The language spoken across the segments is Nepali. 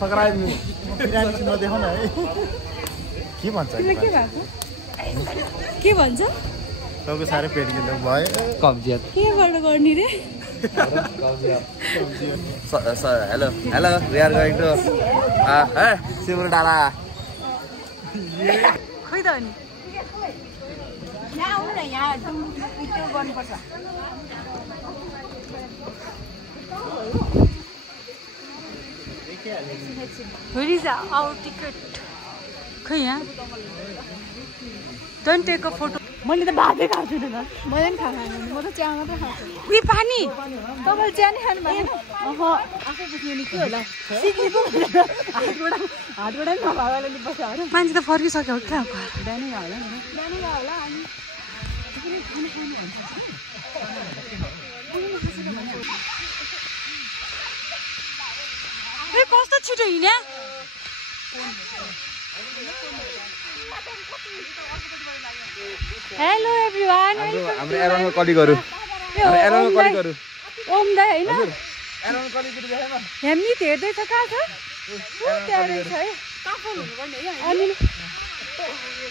सक्राइब बिरामी नदेखाउन है के भन्छ के भन्छ तपाईँको साह्रै पेट गिलो भयो कब्जियत केबाट गर्ने रे hello hello we are going to सिमुर डाला खै त अनि यहाँ आउनु न यहाँ त्यो गर्नुपर्छ Where is our ticket? खै यहाँ Don't take a photo. मैले त भातै खाएको छु नि त मैले पनि खाएको म त चिया मात्रै खाएको छु उही पानी तपाईले चिया नै खानु भएन आफै बुझ्नु नि के होला सिक्ने पो हातबाट नि नभएकोले नि बस्यो होइन मान्छे त फर्किसक्यो क्या बिहानै होला नि बिहानै होला अनि ए कस्तो छिटो हिँड्या हेलो एभ्रीवन हाम्रो एरोनमा कली गरौ हाम्रो एरोनमा कली गरौ ओम दाइ हैन एरोनमा कली गरौ देखेन हामी हेर्दै छ कहाँ छ उ त्यहाँ रहेछ है काफल हुनु पर्ने है अनि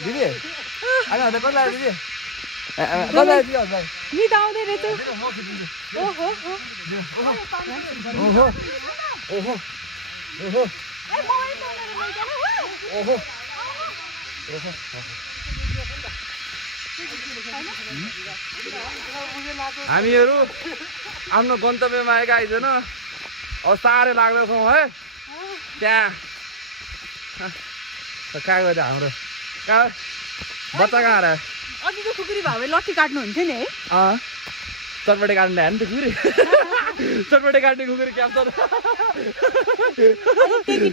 दिदी अनि हदै कति लाग्यो दिदी कति लाग्यो दिदी हजुर नि त आउँदै रहेछ ओहो ओहो ओहो ओहो ए मोबाइल फोनहरु लैजानु ओहो हामीहरू आफ्नो गन्तव्यमा आएका आइजन अब साह्रै लाग्दैछौँ है त्यहाँ कहाँ गयो हाम्रो कहाँ बच्चा कहाँ आएर अघि त खुकुरी भावे लट्ठी काट्नु हुन्थ्यो नि है चटपटे काट्नु ल्यायो नि त खुकुरी चटपटे काट्ने खुकुरी क्याप्चर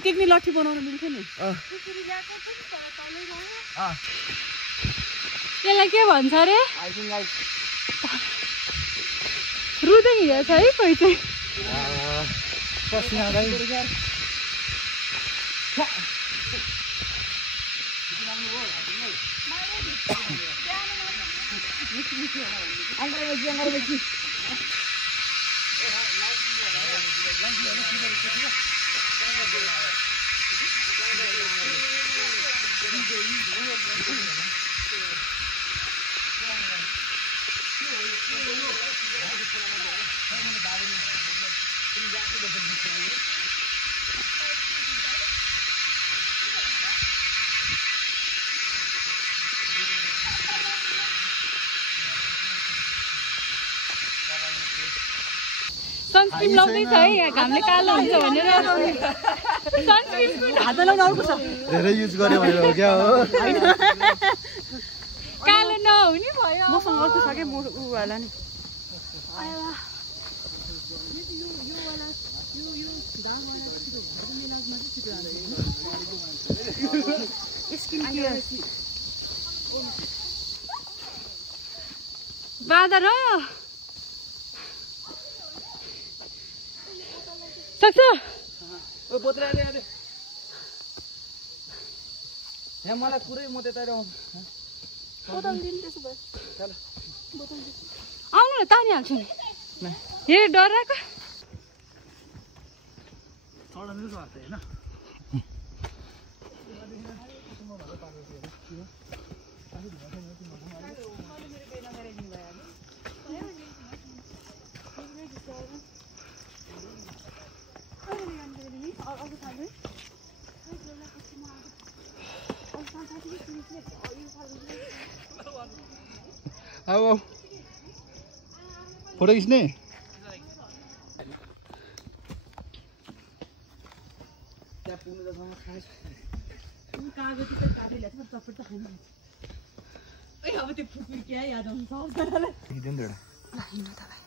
टेक्नी लट्ठी बनाउन मिल्थ्यो नि त्यसलाई के भन्छ अरे रुँदै हिँडेछ है कोही चाहिँ सनस्क्रिन लाउँदैछ है यहाँ घामले कालो हुन्छ भनेर सनस्क्रिन हात लाउनु अर्को छ धेरै युज गर्यो भनेर हो क्या हो कालो नहुने भयो मसँग अर्को छ के म उ वाला नि बाँदर हो सक्छ ओ बोतल आले आले यहाँ मलाई पुरै म त्यता रहौ बोतल दिनु त्यसो भए चल बोतल दिनु आउनु न तानिहाल्छु नि हे डराको चढ्नु सक्छ हैन आओ फोटो खिच्ने त्यहाँ पुग्नु त सम खास कागती त काटेले छ चपट त खानु ए अब त्यो फुफी के याद आउँछ सबैलाई हिँड्दैन एउटा ल हिँड्नु त भाइ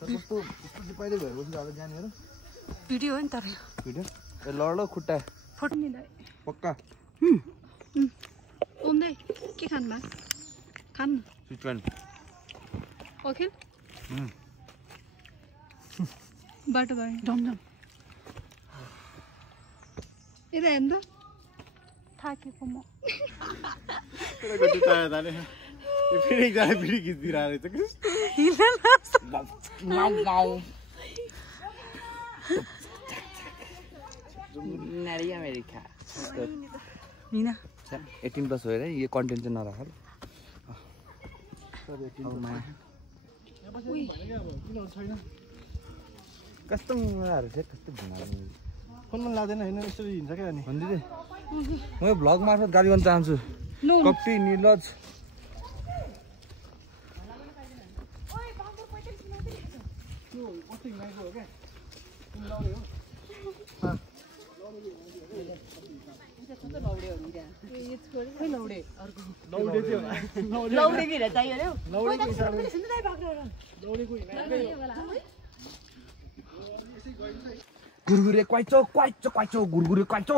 कस्तो कस्तो पहिले भएर बस्नु अब जानेहरु भिडियो हो नि तर भिडियो ए लड्लो खुट्टा फोटो नि दाइ पक्का ओम दाइ के खानु भा खानु चिकन ओके बाटो भाइ ढमढम यता हेर्नु त थाकेको म फेरि एकजना भिडियो खिचिदिरहेको रहेछ म्यारी अमेरिका निना 18+ हो रे यो कन्टेन्ट चाहिँ नराख ल कस्तो मजाहरू छ कस्तो भुनाले फोनमा लाग्दैन हैन यसरी हिँड्छ के अनि भन्दिदे म यो भ्लग मार्फत गाली गर्न चाहन्छु कप्टी निलज गुरगुरे क्वाइचो क्वाइचो क्वाइचो गुरगुरे क्वाइचो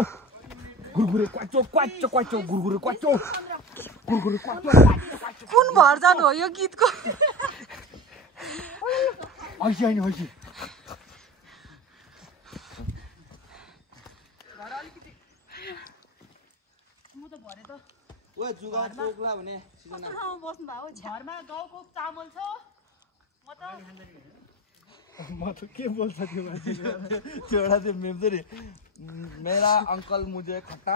गुरगुरे क्वाइचो क्वाइचो क्वाइचो गुरगुरे क्वाइचो गुरगुरे क्वाइचो कुन भर्जन हो यो गीतको ऐसी हैन ऐसी म त भरे त ओए जुगा चोकला भने सिजना बस्नु भयो घरमा गाउँको चामल छ म त के बोल्छ त्यो मान्छे त्यो एउटा त्यो मेम चाहिँ मेरा अंकल मुझे खट्टा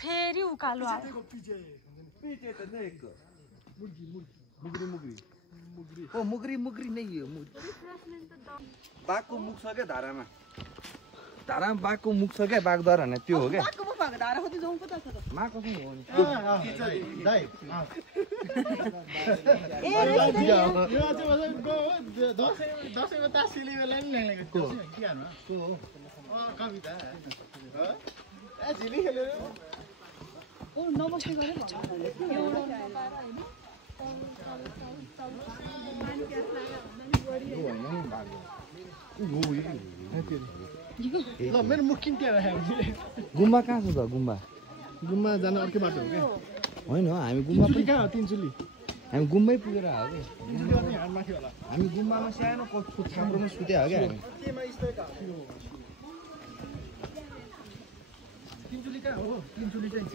फेरि उकालो आयो पीछे त नहीं एक मुगरी ओ मुगरी नहीं हो बाघको मुख छ क्या धारामा बाघको मुख छ क्या बाघद्वारा हैन त्यो हो क्या बाघको मुख भएको धारा खोज्दै जाउँ कता छ त मा कसम हो नि दाइ दसैँमा तासिली बेला नि ल्याएको के हाल्नु को हो कविता ए झिली खेल्यो ओ नमस्ते गरे ल मेरो मुख किन त्यहाँ राखेको गुम्बा कहाँ छ त गुम्बा जान अर्कै बाटो हो क्या होइन हामी गुम्बा पनि कहाँ हो तिनचुली हामी गुम्बै पुगेर आयो कि तिनचुली अनि हाल माथि होला हामी गुम्बामा सानो छाप्रोमा सुते हो क्या हामी तिनचुली कहाँ हो तिनचुली चाहिँ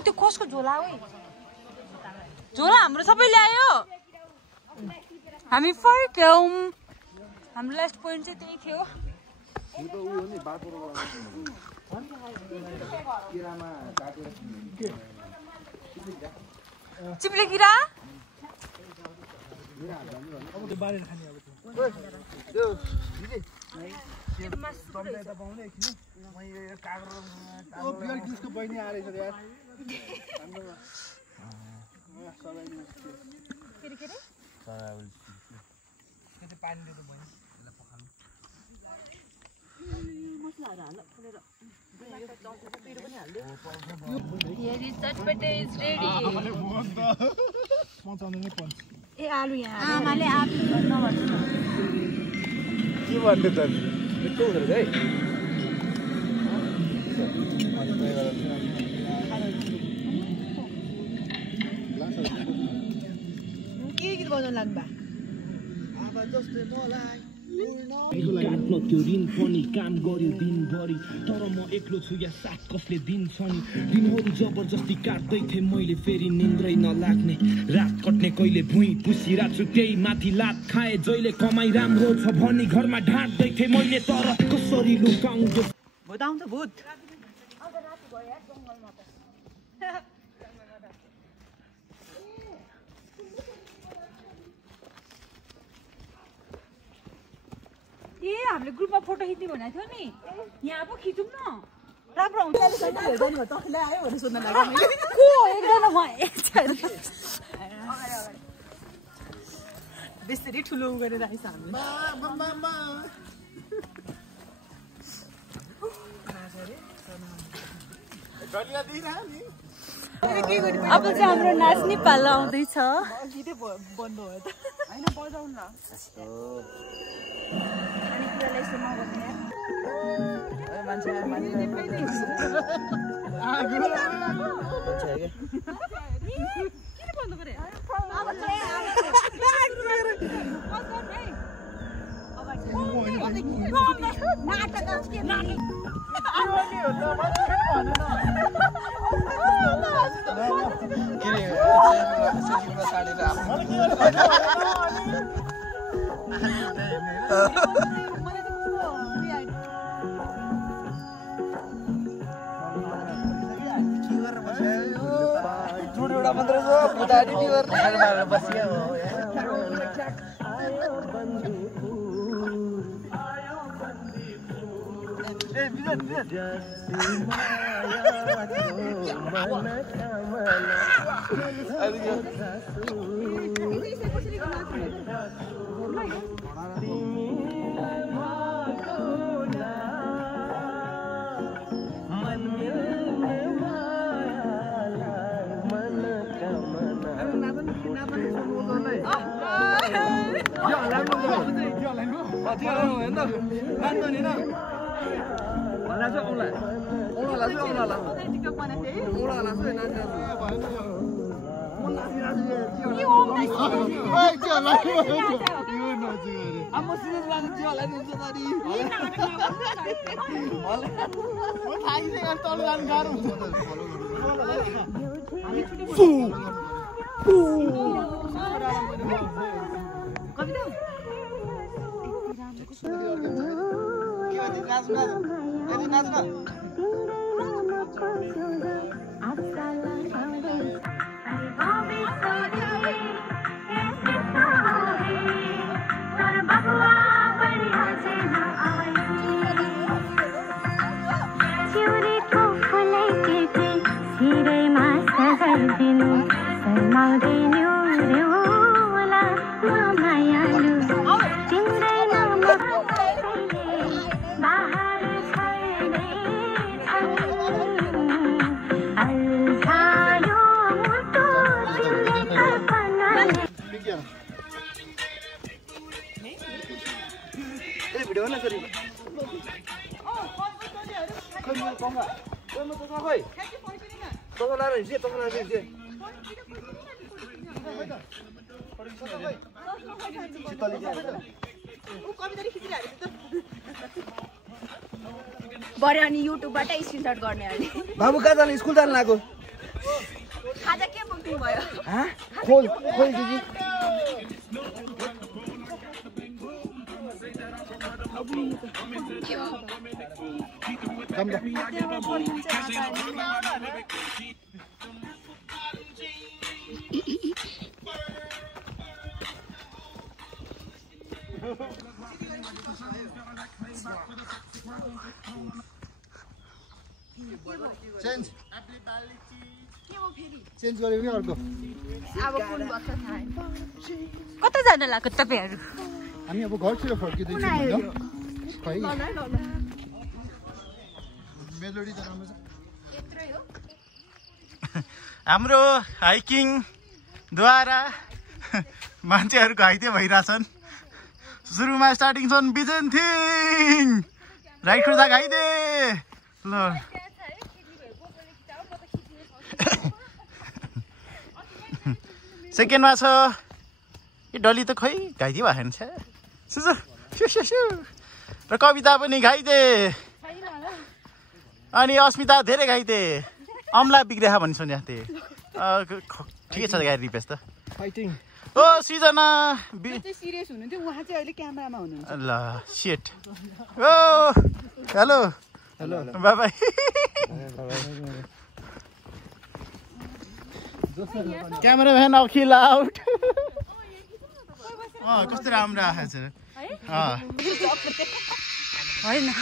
त्यो कसको झोला हो झोला हाम्रो सबै ल्यायो हामी फर्क्यौँ हाम्रो लास्ट पोइन्ट चाहिँ त्यही थियो चिप्ले किरा बहिनी आएर यार ए आलु यहाँ आमाले आलु नभन्छ के भन्नु त मिठो हुँदो रहेछ है के गीत बजाउन लाग्नु काट्न त्यो ऋण पनि काम गर्यो दिनभरि तर म एक्लो छु या साथ कसले दिन्छ नि दिनहरू जबरजस्ती काट्दै थिएँ मैले फेरि निन्द्रै नलाग्ने रात कट्ने कहिले भुइँ पुसिरहेको छु त्यही माथि लात खाए जहिले कमाइ राम्रो छ भनी घरमा ढाँट्दै थिएँ मैले तर कसरी लुकाउँ भूत आउँछ भूत ए हामीले ग्रुपमा फोटो खिच्ने भनेको थियो नि यहाँ पो खिचौँ न राम्रो हुन्छ तपाईँलाई आयो भने सोध्न लाग्यो को एकजना बेसरी ठुलो गरेर आइस हामी अब चाहिँ हाम्रो नाच्ने पालो आउँदैछ गीतै बन्द भयो त होइन बजाउनु न खानेकुरालाई यस्तो नगर्ने किन बन्द गरे एउटा मात्र छ बुदाडी निवर मारेर बसिया हो ए बिजन बरे अनि युट्युबबाट स्क्रिनशट गर्ने अहिले बाबु कहाँ जाने स्कुल जानु लाग्यो खाजा के बुकिङ भयो खोल खोल दिदी चेन्ज गर्यो भने अर्को अब कुन बक्स थाहा कता जान लाग्यो तपाईहरु हामी अब घरतिर फर्किँदैछौँ खै मेलोडी त राम्रो छ यत्रै हो हाम्रो हाइकिङ द्वारा मान्छेहरु घाइते भइराछन् सुरुमा स्टार्टिङ छन् बिजन्थिङ राइट खुर्सा घाइते ल सेकेन्डमा छ यो डली त खै घाइते भएन छ सुसु र कविता पनि घाइते अनि अस्मिता धेरै घाइते अम्ला बिग्रेहा भन्ने सुनेको थिएँ ठिकै छ गाडी रिपेस त फाइटिङ ओ सृजना सिरियस हुनुहुन्थ्यो उहाँ चाहिँ अहिले क्यामेरामा हुनुहुन्छ ल सेट ओ hello hello bye bye cameraman Akhil out कस्तो राम्रो आएछ होइन